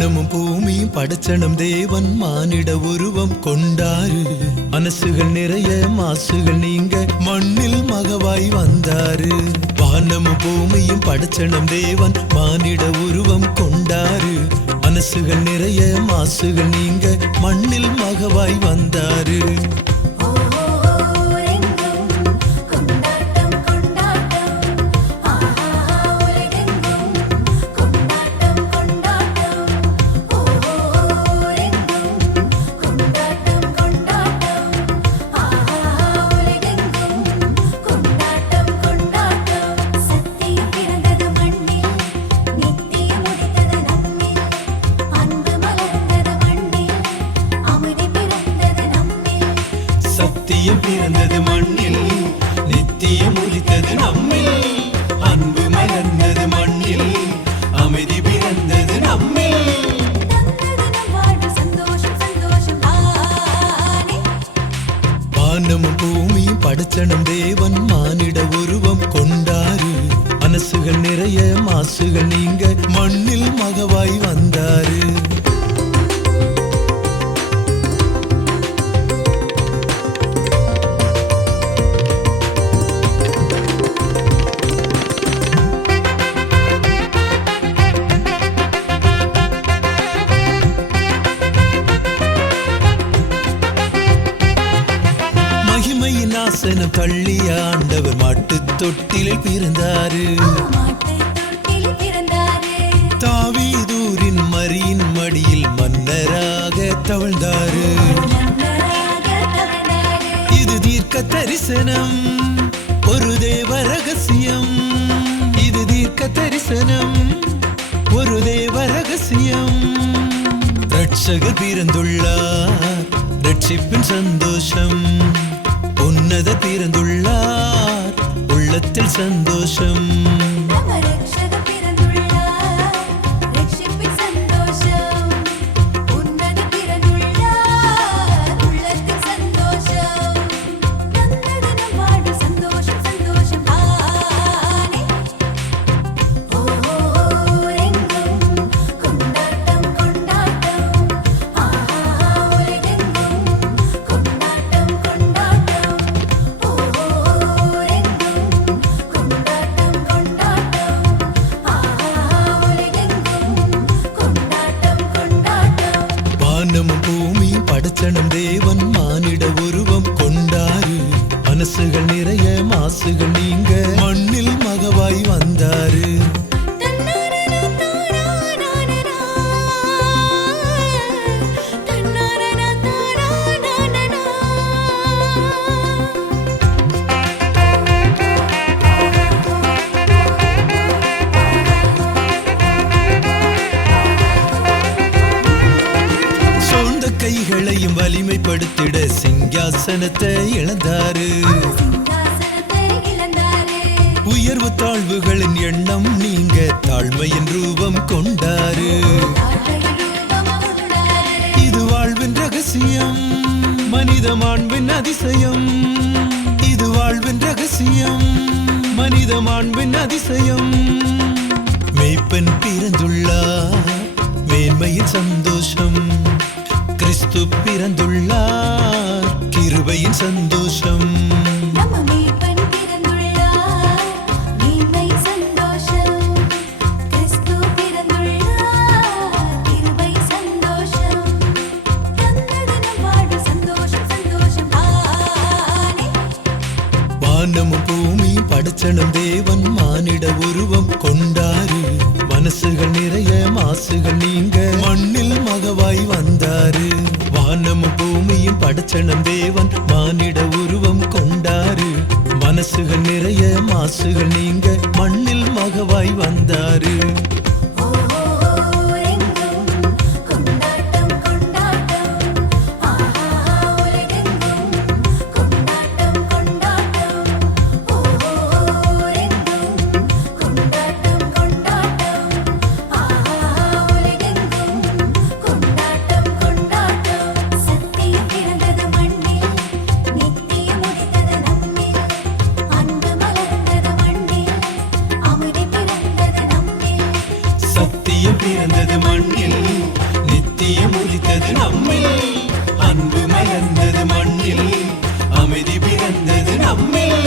வானமும் பூமியும் படைச்சனம் தேவன் மானிட உருவம் கொண்டாரு. மனசுகள் நிறைய மாசுகள் நீங்க மண்ணில் மகவாய் வந்தாரு. வானமும் பூமியும் படைச்சனம் தேவன் மானிட உருவம் கொண்டாரு. மனசுகள் நிறைய மாசுகள் நீங்க மண்ணில் மகவாய் வந்தாரு. சத்தியம் பிறந்தது மண்ணில், நித்தியம் உதித்தது நம்மில், அன்பு மலர்ந்தது மண்ணில், அமைதி பிறந்தது நம்மில். வானமும் பூமியும் படைச்சனம் தேவன் மானிட உருவம் கொண்டாரு. மனசுகள் நிறைய மாசுகள் நீங்க மண்ணில் மகவாய் வந்தாரு. நாசனம் தள்ளிய ஆண்டவர் மாட்டு தொட்டிலில் பிறந்தாரு. தாவீதூரின் மரியின் மடியில் மன்னராக தவழ்ந்தாரு. இது தீர்க்க தரிசனம், ஒரு தேவ ரகசியம். இது தீர்க்க தரிசனம், ஒரு தேவ ரகசியம். ரட்சகர் பிறந்துள்ளார், ரட்சிப்பின் சந்தோஷம். உன்னத பிறந்துள்ளார், உள்ளத்தில் சந்தோஷம். வானமும் பூமியும் படைச்சனம் தேவன் மானிட உருவம் கொண்டாரு. மனசுகள் நிறைய மாசுகள் நீங்க மண்ணில் மகவாய் வந்தாரு. கைகளையும் வலிமைப்படுத்திட சிங்காசனத்தை இழந்தாரு. உயர்வு தாழ்வுகளின் எண்ணம் நீங்க தாழ்மையின் ரூபம் கொண்டாரு. இது வாழ்வின் ரகசியம், மனித மாண்பின் அதிசயம். இது வாழ்வின் ரகசியம், மனித மாண்பின் அதிசயம். மெய்ப்பெண் பிறந்துள்ளார், மேன்மையின் சந்தோஷம். கிறிஸ்து பிறந்துள்ளார், கிருபையின் சந்தோஷம். வானமும் பூமியும் படைச்சனம் தேவன் மானிட உருவம் கொண்டாரு. மனசுகள் நிறைய மாசுகள் நீங்க மண்ணில் மகவாய் வந்தாரு. வானமும் பூமியும் படைச்சனம் தேவன் மானிட உருவம் கொண்டாரு. பிறந்தது மண்ணில் நித்தியம் உதித்தது நம்மில் அன்பு மலர்ந்தது மண்ணில் அமைதி பிறந்தது நம்மில்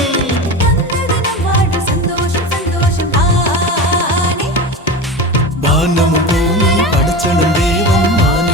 வானமும் பூமி படைச்சனும் தேவன் மானிட